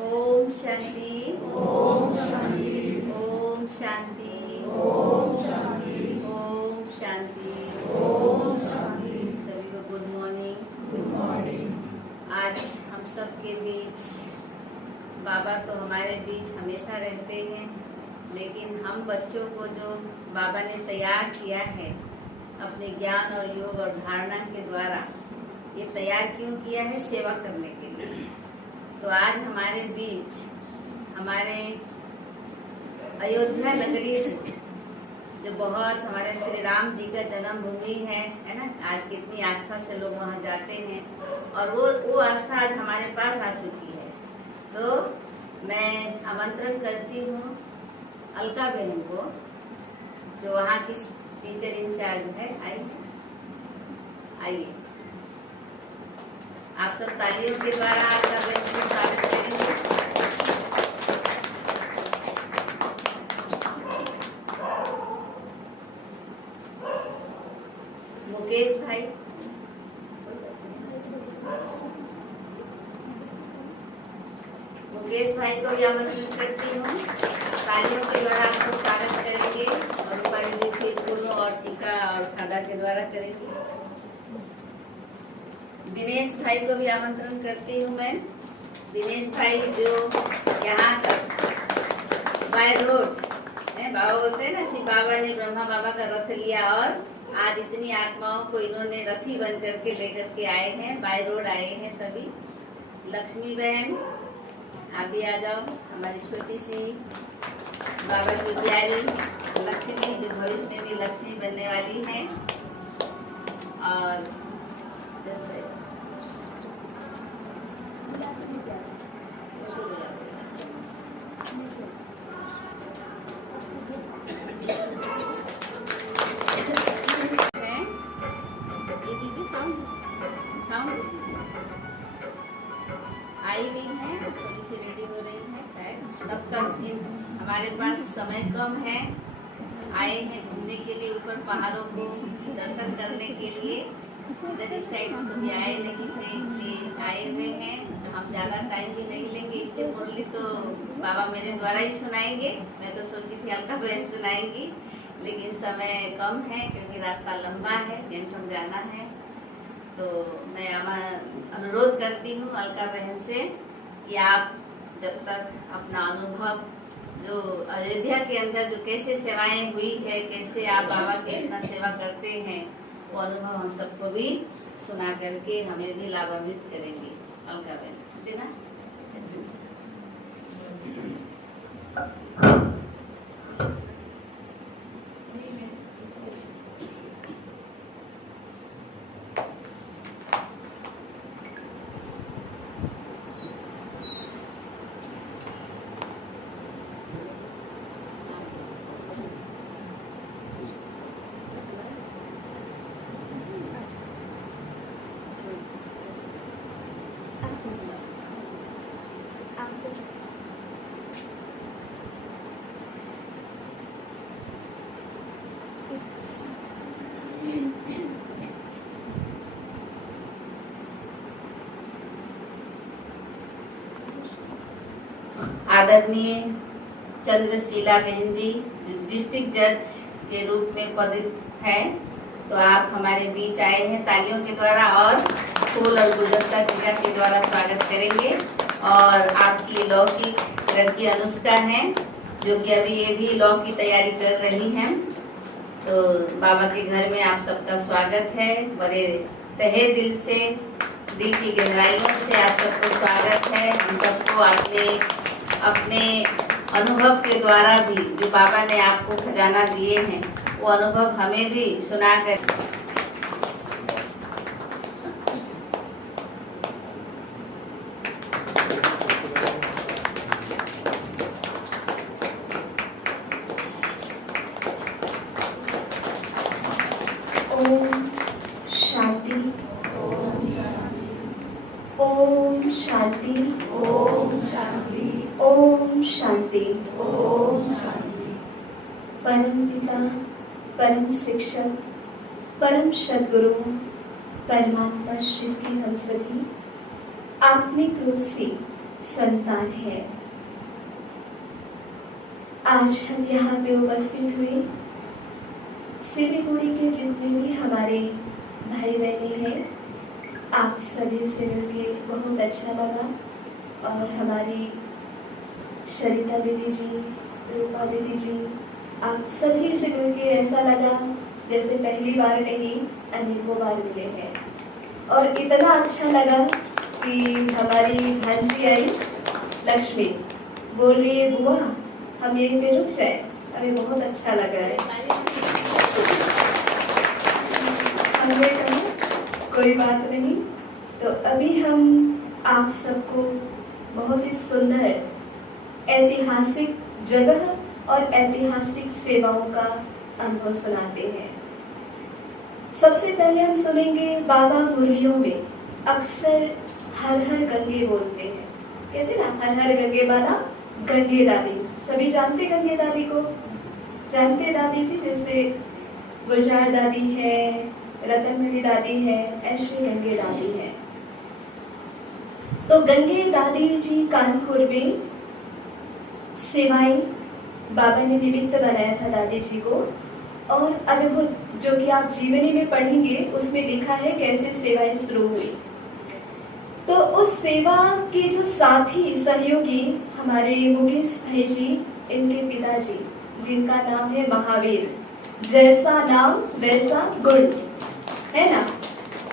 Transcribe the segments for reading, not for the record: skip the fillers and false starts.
ओम शांति। ओम शांति। ओम शांति। ओम शांति। ओम शांति। ओम शांति। सभी को good morning. Good morning. आज हम सब के बीच बाबा तो हमारे बीच हमेशा रहते हैं, लेकिन हम बच्चों को जो बाबा ने तैयार किया है अपने ज्ञान और योग और धारणा के द्वारा, ये तैयार क्यों किया है? सेवा करने के लिए। तो आज हमारे बीच हमारे अयोध्या नगरी जो बहुत हमारे श्री राम जी का जन्मभूमि है ना। आज कितनी आस्था से लोग वहाँ जाते हैं और वो आस्था आज हमारे पास आ चुकी है। तो मैं आमंत्रण करती हूँ अलका बहन को, जो वहाँ की टीचर इंचार्ज है। आइए, आप सब तालियों के द्वारा अलका बहन को स्वागत करेंगे। मुकेश भाई, मुकेश भाई को भी आमंत्रित करती हूँ। तालियों के द्वारा आपको स्वागत करेंगे और ऊपर फूलों और टीका और खादा के द्वारा करेंगे। दिनेश भाई को भी आमंत्रण करती हूँ मैं। दिनेश भाई जो यहाँ बाय रोड बाबा बोलते हैं ना, श्री बाबा ने ब्रह्मा बाबा का रथ लिया और आज इतनी आत्माओं को इन्होंने रथी बन करके लेकर के आए हैं। बाय रोड आए हैं सभी। लक्ष्मी बहन, आप भी आ जाओ। हमारी छोटी सी बाबा की प्यारी लक्ष्मी, जो भविष्य में भी लक्ष्मी बनने वाली है। और जैसे आई हुई है, थोड़ी सी रेडी हो रही है शायद। तब तक हमारे पास समय कम है। आए हैं घूमने के लिए, ऊपर पहाड़ों को दर्शन करने के लिए। इधर इस साइड में कभी आए नहीं थे, इसलिए आए हुए हैं। हम ज्यादा टाइम भी नहीं लेंगे, इसलिए मुरली तो बाबा मेरे द्वारा ही सुनाएंगे। मैं तो सोची थी अलका बहन सुनाएंगी, लेकिन समय कम है क्योंकि रास्ता लंबा है, गेंटोक जाना है। तो मैं अनुरोध करती हूँ अलका बहन से कि आप जब तक अपना अनुभव जो अयोध्या के अंदर जो कैसे सेवाएं हुई है, कैसे आप बाबा की इतना सेवा करते हैं, वो अनुभव हम सबको भी सुना करके हमें भी लाभान्वित करेंगे। अलका बहन देना। आदरणीय चंद्रशीला बहन जी डिस्ट्रिक्ट जज के रूप में पदस्थ हैं, तो आप हमारे बीच आए हैं। तालियों के द्वारा और फूल और गुलदस्ता पूजा के द्वारा स्वागत करेंगे। और आपकी लॉ की लड़की अनुष्का है, जो कि अभी ये भी लॉ की तैयारी कर रही हैं। तो बाबा के घर में आप सबका स्वागत है। बड़े तहे दिल से, दिल की गहराइयों से आप सबको स्वागत है। हम सबको अपने अनुभव के द्वारा भी जो बाबा ने आपको खजाना दिए हैं, वो अनुभव हमें भी सुनाकर ओम शांति, ओम शांति, ओम शांति, ओम शांति। ओम शांति। परम पिता, परम शिक्षक, परम सद्गुरु परमात्मा शिव के हम सभी आत्मिक रूप से संतान हैं। आज हम यहाँ पे उपस्थित हुए सिलीगुड़ी के जितने भी हमारे भाई बहने हैं, आप सभी से मिलके बहुत अच्छा लगा। और हमारी शरिता दीदी जी, रूपा दीदी जी, आप सभी से मिलके ऐसा लगा जैसे पहली बार नहीं अनेकों बार मिले हैं। और इतना अच्छा लगा कि हमारी भांजी आई लक्ष्मी, बोल रही है बुआ हम यहीं पे रुक जाए, हमें बहुत अच्छा लग रहा है। हमने कहा कोई बात नहीं। तो अभी हम आप सबको बहुत ही सुंदर ऐतिहासिक जगह और ऐतिहासिक सेवाओं का अनुभव सुनाते हैं। सबसे पहले हम सुनेंगे बाबा मुरलियों में अक्सर हर हर गंगे बोलते हैं, कहते ना हर हर गंगे माता गंगे दादी। सभी जानते गंगे दादी को, जानते दादी जी, जैसे गुलजार दादी है, रतनमणि दादी है, ऐसे गंगे दादी है। तो गंगे दादी जी कानपुर में सेवाएं बाबा ने निमित्त बनाया था दादी जी को। और अद्भुत, जो कि आप जीवनी में पढ़ेंगे, उसमें लिखा है कैसे सेवाएं शुरू हुई। तो उस सेवा के जो साथी सहयोगी हमारे मुकेश भाई जी, इनके पिताजी, जिनका नाम है महावीर, जैसा नाम वैसा गुण, है ना।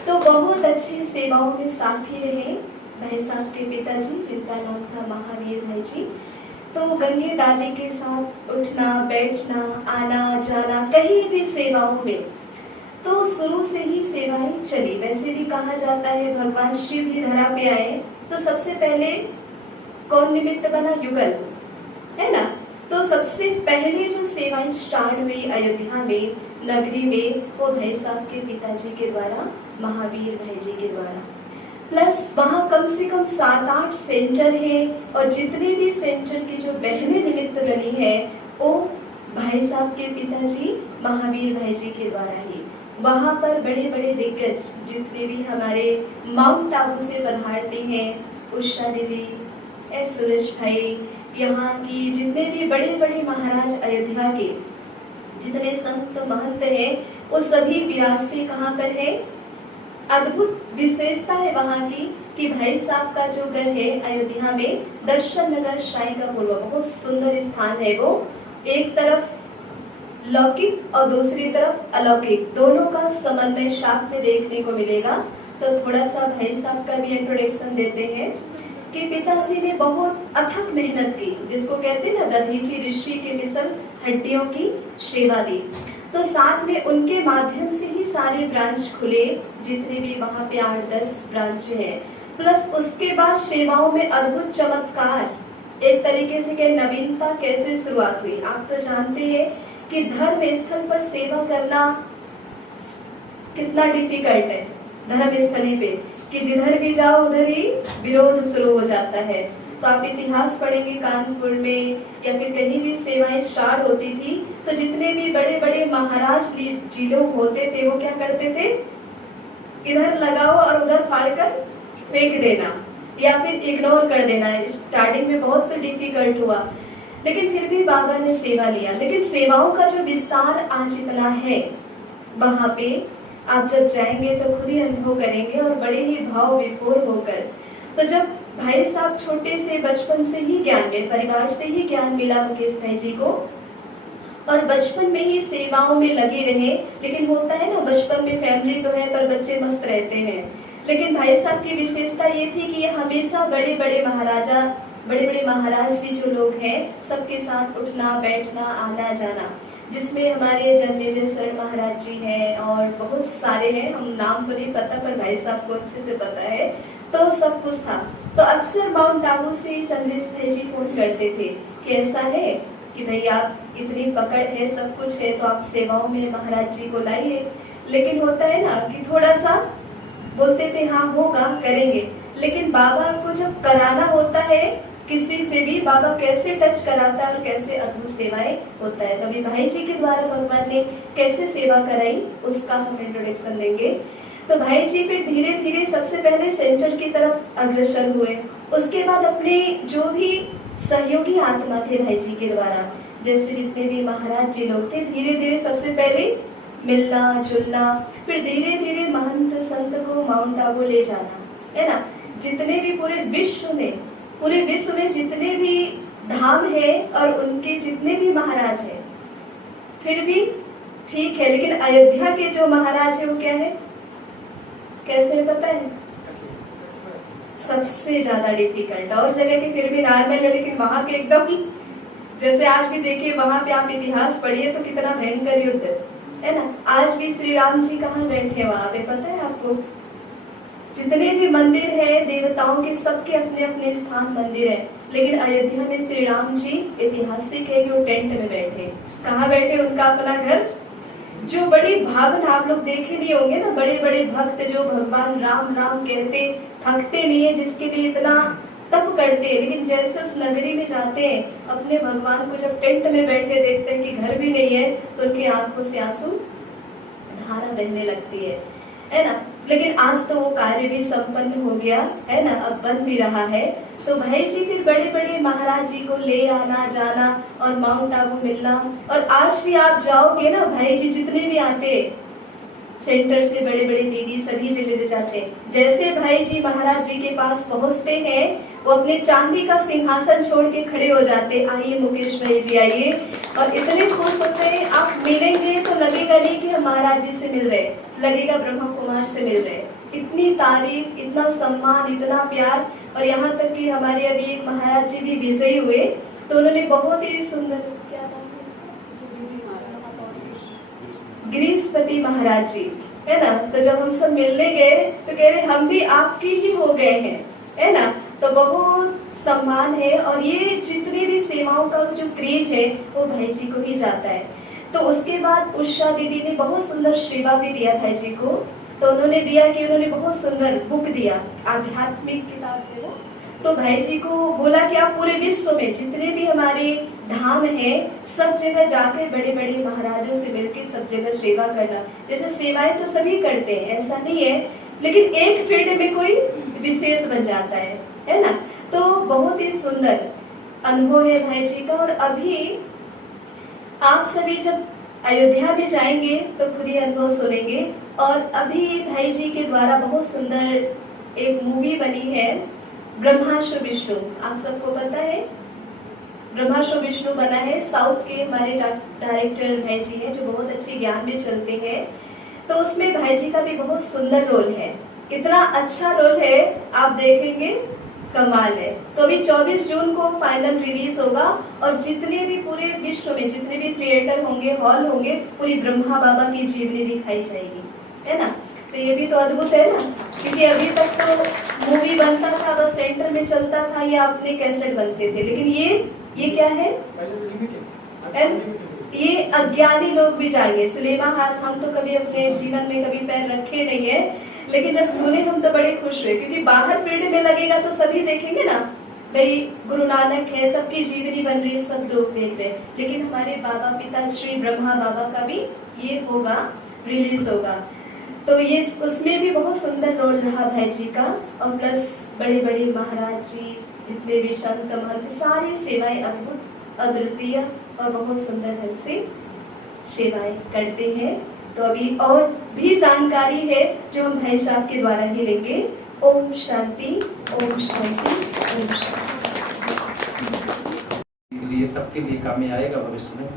तो बहुत अच्छी सेवाओं में साथी रहे भाई साहब के पिताजी, जिनका नाम था महावीर भाई जी। तो गंगे दादी के साथ उठना बैठना, आना जाना, कहीं भी सेवाओं में, तो शुरू से ही सेवाएं चली। वैसे भी कहा जाता है भगवान शिव ही धरा पे आए तो सबसे पहले कौन निमित्त बना? युगल, है ना। तो सबसे पहले जो सेवाएं स्टार्ट हुई अयोध्या में, नगरी में, वो भाई साहब के पिताजी के द्वारा, महावीर भाई जी के द्वारा। प्लस वहाँ कम से कम 7-8 सेंटर है, और जितने भी सेंटर की जो बहनें निमित्त बनी है, वो भाई साहब के पिताजी महावीर भाई जी के द्वारा ही। वहाँ पर बड़े बड़े दिग्गज जितने भी हमारे माउंट आबू से पधारते हैं, उषा दीदी, सुरेश भाई, यहाँ की जितने भी बड़े बड़े महाराज अयोध्या के जितने संत महंत हैं, वो सभी विरासतें कहाँ पर है? अद्भुत विशेषता है वहाँ की कि भाई साहब का जो घर है अयोध्या में, दर्शन नगर शाही का पूर्व, बहुत सुंदर स्थान है वो। एक तरफ लौकिक और दूसरी तरफ अलौकिक, दोनों का समन्वय साथ में देखने को मिलेगा। तो थोड़ा सा भाई साहब का भी इंट्रोडक्शन देते हैं कि पिताजी ने बहुत अथक मेहनत की, जिसको कहते हैं ना दधीची ऋषि के मिसल हड्डियों की सेवा दी। तो साथ में उनके माध्यम से ही सारे ब्रांच खुले, जितने भी वहाँ पे 8-10 ब्रांच है। प्लस उसके बाद सेवाओं में अद्भुत चमत्कार, एक तरीके से क्या नवीनता कैसे शुरुआत हुई। आप तो जानते हैं कि धर्म स्थल पर सेवा करना कितना डिफिकल्ट है धर्म स्थली पे, कि जिधर भी जाओ उधर ही विरोध शुरू हो जाता है। तो आप इतिहास पढ़ेंगे कानपुर में या फिर कहीं भी सेवाएं स्टार्ट होती थी, तो जितने भी बड़े बड़े महाराज जी लोग होते थे, वो क्या करते थे? इधर लगाओ और उधर फाड़ कर फेंक देना, या फिर इग्नोर कर देना है। स्टार्टिंग में बहुत डिफिकल्ट हुआ, लेकिन फिर भी बाबा ने सेवा लिया। लेकिन सेवाओं का जो विस्तार आज इतना है, वहां पे आप जब जाएंगे तो खुद ही अनुभव करेंगे और बड़े ही भाव विभोर होकर। तो जब भाई साहब छोटे से बचपन से ही ज्ञान में, परिवार से ही ज्ञान मिला मुकेश भाई जी को, और बचपन में ही सेवाओं में लगे रहे। लेकिन होता है ना, बचपन में फैमिली तो है पर बच्चे मस्त रहते हैं। लेकिन भाई साहब की विशेषता ये थी कि ये हमेशा बड़े बड़े महाराजा, बड़े बड़े महाराज जी जो लोग हैं, सबके साथ उठना बैठना आना जाना, जिसमें हमारे जन्मेजय शरण महाराज जी हैं और बहुत सारे हैं, हम नाम को नहीं पता पर भाई साहब को अच्छे से पता है। तो सब कुछ था। तो अक्सर माउंट आबू से चंद्रेश भाई जी फोन करते थे कि ऐसा है कि भाई आप इतनी पकड़ है, सब कुछ है, तो आप सेवाओं में महाराज जी को लाइए। लेकिन होता है ना कि थोड़ा सा बोलते थे हाँ होगा करेंगे, लेकिन बाबा को जब कराना होता है किसी से भी, बाबा कैसे टच कराता है और कैसे अद्भुत सेवाएं होता है। तभी भाई जी के द्वारा भगवान ने कैसे सेवा कराई उसका हम इंट्रोडक्शन देंगे। तो भाई जी फिर धीरे धीरे सबसे पहले सेंटर की तरफ अग्रसर हुए। उसके बाद अपने जो भी सहयोगी आत्मा थे भाई जी के द्वारा, जैसे जितने भी महाराज जी लोग थे, धीरे धीरे सबसे पहले मिलना जुलना, फिर धीरे धीरे महंत संत को माउंट आबू ले जाना, है ना। जितने भी पूरे विश्व में जितने भी धाम है और उनके जितने भी महाराज हैं, फिर भी ठीक है, लेकिन अयोध्या के जो महाराज है वो क्या है, कैसे है पता है, सबसे ज्यादा डिफिकल्ट। और जगह के फिर भी नॉर्मल है, लेकिन वहां के एकदम, जैसे आज भी देखिए वहां पे आप इतिहास पढ़िए तो कितना भयंकर युद्ध है ना। आज भी श्री राम जी कहाँ बैठे हैं वहां पे, पता है आपको। जितने भी मंदिर है देवताओं के, सबके अपने अपने स्थान मंदिर है, लेकिन अयोध्या में श्री राम जी ऐतिहासिक है कि वो टेंट में बैठे। कहाँ बैठे, उनका अपना घर। जो बड़ी भावना आप लोग देखे नहीं होंगे ना, बड़े बड़े भक्त जो भगवान राम राम कहते थकते नहीं है, जिसके लिए इतना तप करते हैं, लेकिन जैसे उस नगरी में जाते हैं, अपने भगवान को जब टेंट में बैठे देखते हैं कि घर भी नहीं है, तो उनकी आंखों से आंसू धारा बहने लगती है ना। लेकिन आज तो वो कार्य भी संपन्न हो गया है ना, अब बन भी रहा है। तो भाई जी फिर बड़े बड़े महाराज जी को ले आना जाना और माउंट आबू मिलना। और आज भी आप जाओगे ना, भाई जी जितने भी आते सेंटर से, बड़े बड़े दीदी सभी जगह जाते हैं, जैसे भाई जी महाराज जी के पास पहुंचते हैं, वो अपने चांदी का सिंहासन छोड़ के खड़े हो जाते, आइए मुकेश भाई जी आइए, और इतने खुश होते हैं। आप मिलेंगे तो लगेगा नहीं कि हम महाराज जी से मिल रहे, लगेगा ब्रह्मा कुमार से मिल रहे। इतनी तारीफ, इतना सम्मान, इतना प्यार। और यहाँ तक कि हमारे अभी एक महाराज जी भी विजयी हुए, तो उन्होंने बहुत ही सुंदर, क्या नाम है, गिरीशपति महाराज जी, है ना। तो जब हम सब मिलने गए तो कह रहे हम भी आपकी ही हो गए हैं, है ना। तो बहुत सम्मान है। और ये जितनी भी सेवाओं का जो क्रेज है वो भाई जी को ही जाता है। तो उसके बाद उषा दीदी ने बहुत सुंदर सेवा भी दिया भाई जी को। तो उन्होंने दिया कि उन्होंने बहुत सुंदर बुक दिया, आध्यात्मिक किताब है वो। तो भाई जी को बोला कि आप पूरे विश्व में जितने भी हमारे धाम हैं, सब जगह जाकर बड़े बड़े महाराजों से मिलकर सब जगह सेवा करना। जैसे सेवाएं तो सभी करते हैं, ऐसा नहीं है, लेकिन एक फील्ड में कोई विशेष बन जाता है ना। तो बहुत ही सुंदर अनुभव है भाई जी का। और अभी आप सभी जब अयोध्या में जाएंगे तो खुद ही अनुभव सुनेंगे। और अभी भाई जी के द्वारा बहुत सुंदर एक मूवी बनी है, ब्रह्मास्त्र विष्णु, आप सबको पता है ब्रह्मास्त्र विष्णु बना है। साउथ के हमारे डायरेक्टर भाई जी हैं जो बहुत अच्छे ज्ञान में चलते हैं। तो उसमें भाई जी का भी बहुत सुंदर रोल है, इतना अच्छा रोल है आप देखेंगे, कमाल है। तो अभी 24 जून को फाइनल रिलीज होगा और जितने भी पूरे विश्व में जितने भी थिएटर होंगे, हॉल होंगे, पूरी ब्रह्मा बाबा की जीवनी दिखाई जाएगी, है ना। तो ये भी तो अद्भुत है ना, क्योंकि अभी तक तो मूवी बनता था बस सेंटर में चलता था या अपने कैसेट बनते थे, लेकिन ये क्या है, ये अज्ञानी लोग भी जाएंगे सिनेमा हॉल। हम तो कभी अपने जीवन में कभी पैर रखे नहीं है, लेकिन जब सुने हम तो बड़े खुश हुए, क्योंकि बाहर फील्ड में लगेगा तो सभी देखेंगे ना, भाई गुरु नानक है, सबकी जीवनी बन रही है, सब लोग देख रहे हैं। लेकिन हमारे बाबा पिता श्री ब्रह्मा बाबा का भी ये होगा, रिलीज होगा। तो ये उसमें भी बहुत सुंदर रोल रहा भाई जी का, और प्लस बड़े बड़े महाराज जी जितने भी संत महंत सारी सेवाएं अद्भुत अद्वितीय और बहुत सुंदर ढंग से सेवाएं करते हैं। तो अभी और भी जानकारी है जो हम भाई साहब के द्वारा ही लेंगे। ओम शांति, ओम शांति, ओम शांति। लिए सबके लिए काम में आएगा भविष्य में।